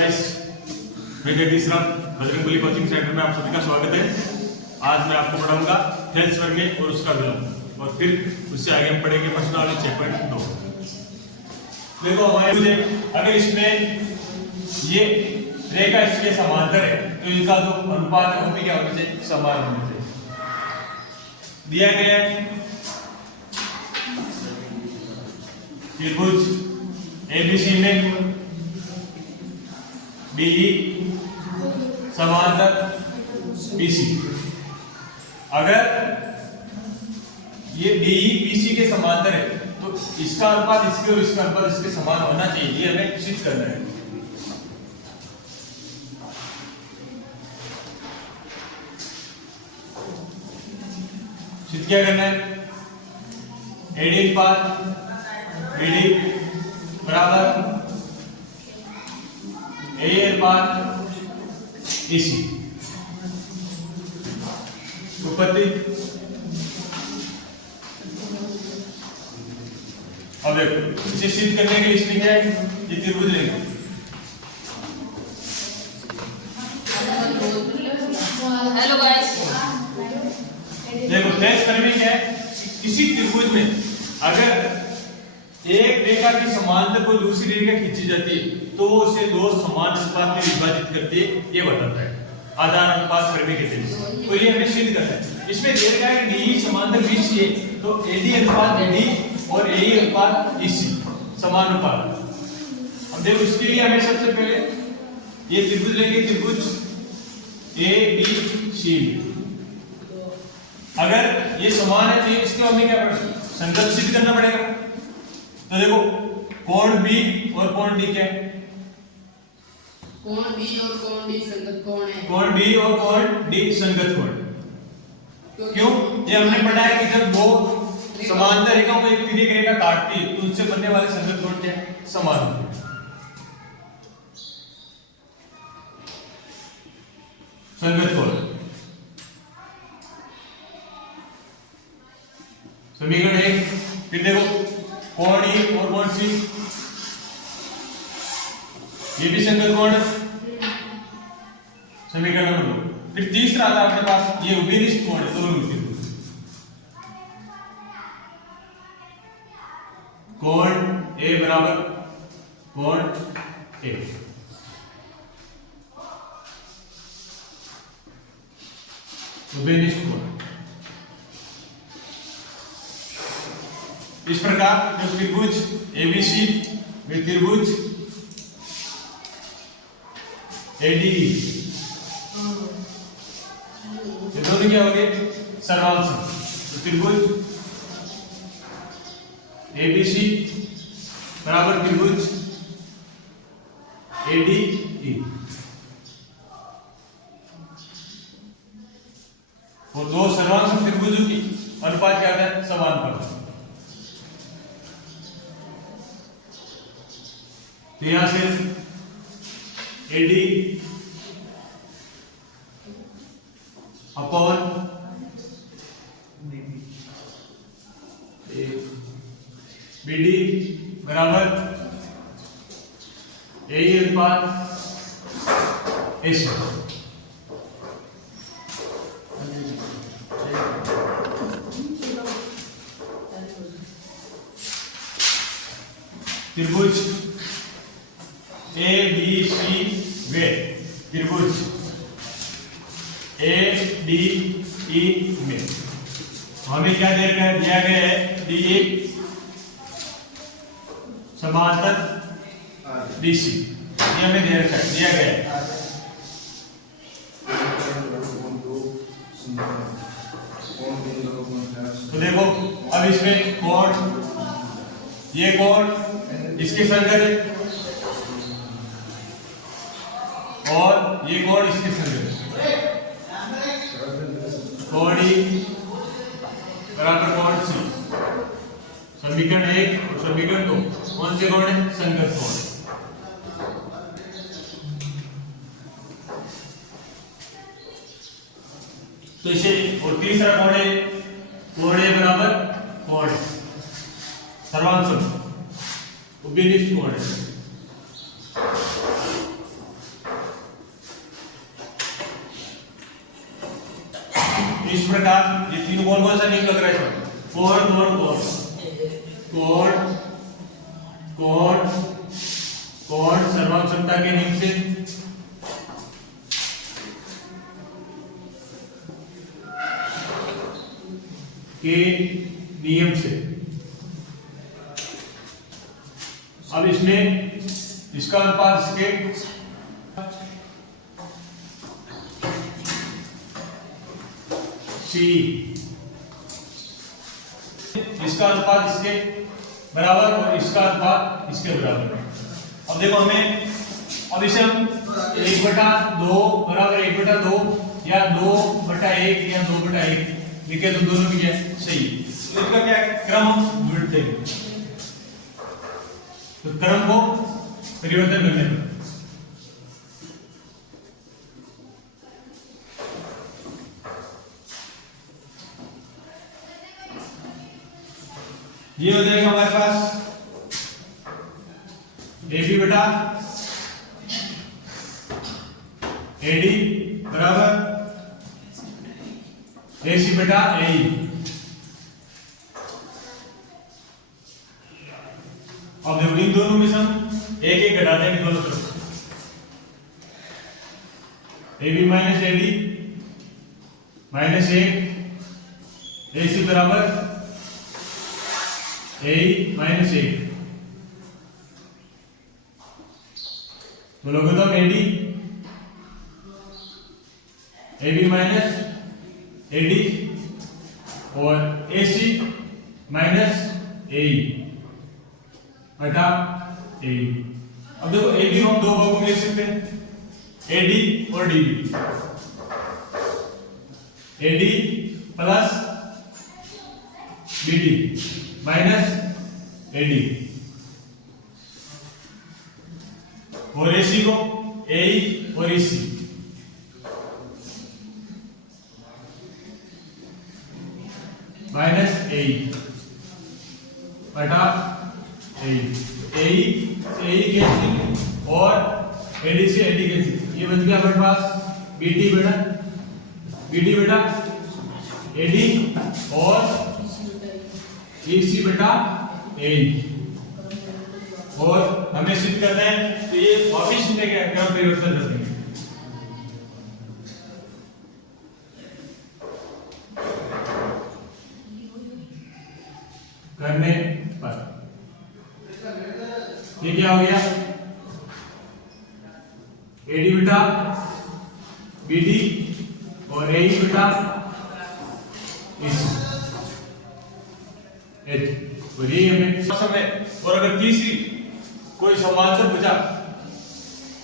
मैं Jagdish Ram Bajrangbali coaching centre में आप सभी का स्वागत है। आज मैं आपको पढ़ाऊंगा हेल्थ वर्ग में और उसका विलोम, और फिर उससे आगे हम पढ़ेंगे प्रश्नावली 6.2। देखो हमारे अगर इसमें ये रेखा इसके समांतर है तो इनका जो अनुपात है वो भी क्या होना चाहिए, समान होना चाहिए। दिया गया है त्रिभुज एबीसी में बीई समांतर बीसी। अगर ये बीई बीसी के समांतर है तो इसका अनुपात इसके और इसका अनुपात इसके समान होना चाहिए, ये हमें सिद्ध करना है। सिद्ध क्या करना है? एडी अनुपात एडी बराबर ए अनुपात एसी। उत्पत्ति अब देखो इसे सिद्ध करने के लिए स्ट्रिंग है ये त्रिभुज लेंगे। हेलो गाइस, देखो टेस्ट करने क्या है, किसी त्रिभुज में अगर एक रेखा की समांतर को दूसरी रेखा खींची जाती है तो वो उसे दो समान अनुपात में विभाजित करती है, ये बताता है आधार अनुपात फर्मी के तरीके। तो ये हमें सिद्ध करना है। इसमें दिया गया है डी समांतर बीसी है तो एडी अनुपात एडी और एई अनुपात ईसी समान अनुपात। अब देखो इसके लिए हमें सबसे पहले ये त्रिभुज लेंगे, त्रिभुज ए बी सी। अगर ये समान है तो इसको हमें क्या करना, संगत सिद्ध करना पड़ेगा। तो देखो कोण बी और कोण डी क्या है? कोण बी और कोण डी संगत कोण है। कोण बी और कोण डी संगत कोण। क्यों? ये हमने पढ़ा है कि जब दो समांतर रेखाओं को एक तिर्यक रेखा काटती है तो उनसे बनने वाले संगत कोण क्या है? समान होते हैं। संगत कोण समीकरण एक। फिर देखो कोण ई और कोण सी ये भी संगत कोण है, समीकरण नंबर 2। फिर तीसरा आता अपने पास ये उभयनिष्ठ कोण है, दोनों मिलते कोण ए बराबर कोण ए। उभयनिष्ठ कोण इस प्रकार जो त्रिभुज एबीसी में त्रिभुज एडीई ये दोनों क्या हो गए? सर्वांश। तो त्रिभुज एबीसी बराबर त्रिभुज एडीई और दो सर्वांश त्रिभुजों की अनुपात क्या है? समानुपात। तो यहां से एडी अपॉन बीडी बराबर ए अनुपात एस। त्रिभुज ए बी सी वे त्रिभुज ए डी ई में हमें क्या दिया गया है? डी समांतर बीसी ये हमें दिया गया है। तो देखो अब इसमें कोण ये कोण इसके संगत है और ये कोण इसके संगत है। कोण ई बराबर कोण सी। समीकरण 1 और समीकरण 2 कौन से कोण है? संगत कोण। तो इसे और तीसरा कोण है कोण ए बराबर कोण सर्वांश उभयनिष्ठ कोण है। कौन कौन सा नियम लग रहा है इसमें? कोण कोण कोण कोण कोण सर्वांग समता के नियम से अब इसमें इसका अनुपात इसके सी, इसका अनुपात इसके बराबर और इसका अनुपात इसके बराबर। अब देखो हमें, अब इसे हम 1/2 बराबर 1/2 या 2/1 या 2/1 लिखे तो दोनों भी क्या सही है। तो इसका क्या क्रम हम उल्ट देंगे, तो क्रम को परिवर्तन करने पर ये हो जाएगा हमारे पास AB बटा AD बराबर AC बटा AE। अब देखो इन दोनों में से हम एक एक घटा देंगे दोनों तरफ, AB minus AD minus 1 AC बराबर AE माइनस 1। तो लघुत्तम AD AB माइनस AD और AC माइनस AE बटा AE। अब देखो AB हम दो भागों में लिख सकते हैं, AD और DB। AD plus BD minus AD और AC को AE और EC माइनस AE बटा AE। AE से AE कैंसिल और AD से AD कैंसिल, ये बच गया हमारे पास BD बटा AD और EC बटा AE। और हमें सिद्ध करना है तो ये वापिस में क्या क्रम परिवर्तन कर देंगे। करने पर ये क्या हो गया, AD बटा BD और AE बटा EC। और ये हमें समय, और अगर तीसरी कोई समांतर भुजा,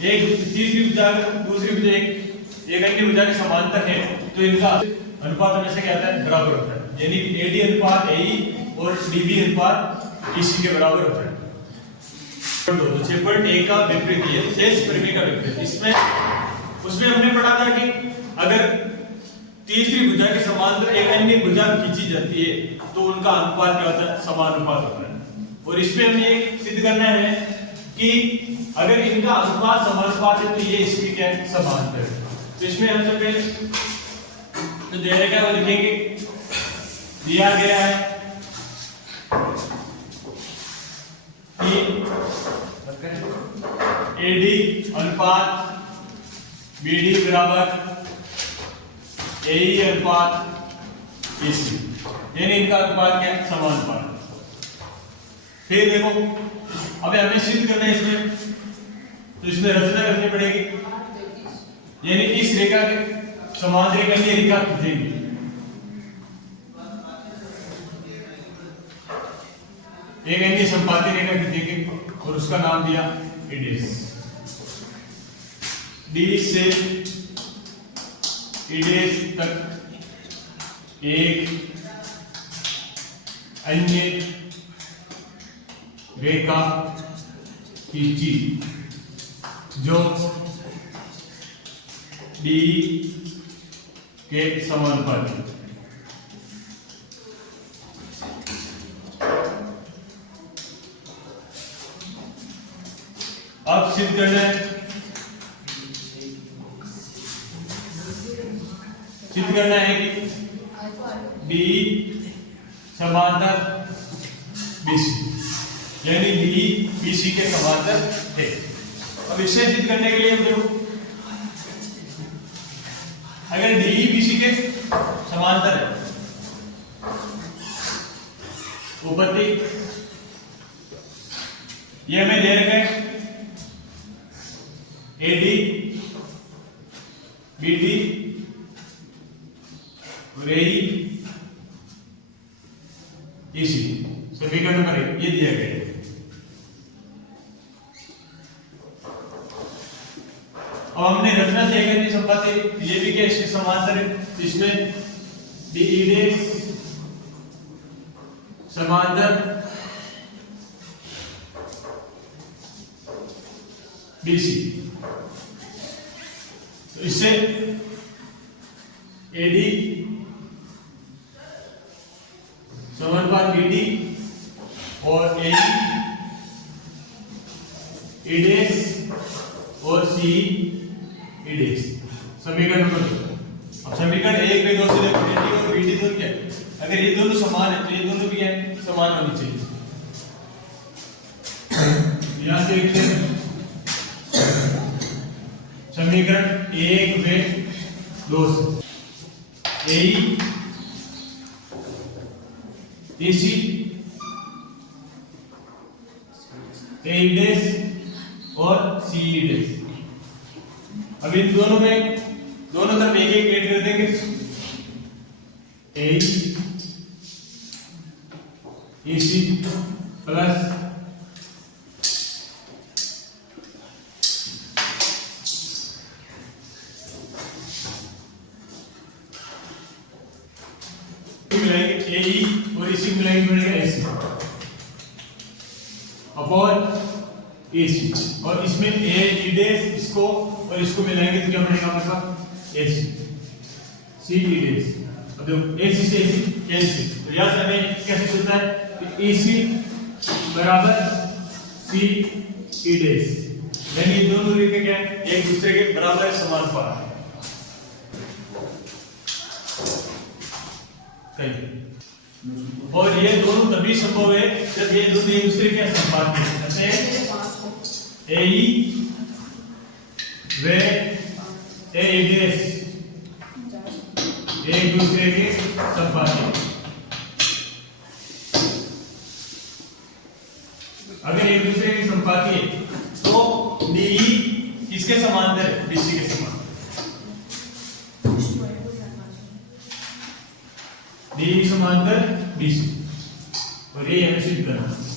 एक तीसरी भुजा दूसरी भुजा एक अन्य भुजा के समांतर है तो इनका अनुपात हमेशा क्या आता है, बराबर होता है। यानी कि AD अनुपात AE और DB अनुपात EC के बराबर होता है। तो 6.1 का विपरीत है, शेष परिमेय का विपरीत। इसमें उसमें हमने पढ़ा था कि अगर तीसरी भुजा के समांतर एक अन्य भुजा खींची जाती है तो उनका अनुपात क्या होता है, समानुपात होता है। और इसमें हमें ये सिद्ध करना है कि अगर इनका अनुपात समानुपात है तो ये इसकी क्या है, समांतर है। तो इसमें हम सबसे पहले तो दे क्या वो लिखेंगे, दिया गया है कि AD अनुपात BD बराबर AE अनुपात EC, यानी इनका अनुपात क्या है, समानुपात। फिर देखो अब हमें सिद्ध करना है इसमें, तो इसमें रचना करनी पड़ेगी, यानी इस रेखा के समांतर एक अन्य रेखा खींचेंगे। एक अन्य संपाती रेखा खींचेंगे और उसका नाम दिया AD। D से AD तक एक अन्य रेखा खींची जो D के समानुपाती। अब सिद्ध करना है, सिद्ध करना है कि डी समांतर बीसी, यानी डी बीसी के समांतर है। अब इसे सिद्ध करने के लिए हम देखो, अगर डी बीसी के समांतर है, उपपत्ति ये हमें दे रखे एडी बीडी और एई ईसी, समीकरण नंबर 1 ये दिया गया है। अब हमने रचना से करनी संपत्ति, ये भी क्या इसके समांतर है, इसमें डी डैश समांतर बीसी, तो इससे एडी समानुपात बीडी और एई ई डैश और सी ई डैश, समीकरण नंबर 2। अब समीकरण 1 में 2 से देखो, एडी और बीडी दोनों क्या है, अगर ये दोनों समान है तो ये दोनों भी क्या है, समान होनी चाहिए। यहां से लिखते हैं समीकरण 1 में 2 से एई ईसी एई डैश और सी डैश। अब इन दोनों में दोनों तरफ एक एक ऐड कर देंगे, एई ईसी प्लस मिलाएंगे एई और इसी मिलाएंगे बनेगा एसी अपॉन एसी, और इसमें ए ई डैश इसको और इसको मिलाएंगे तो क्या बनेगा हमारे पास एसी सी ई डैश। अब देखो एसी से एसी एसी, तो यहां से हमें कैसे मिलता है कि एसी बराबर सी ई डैश, यानी ये दोनों रेखा क्या है, एक दूसरे के बराबर समानुपात है। और ये दोनों तभी संभव है जब ये दोनों एक दूसरे के संपात में, जैसे एई व एई डैश एक दूसरे के संपात में। अगर एक दूसरे के संपाती है तो डी किसके समांतर है, बीसी के समांतर, डी समांतर बीसी, और ये हमें सिद्ध करना है।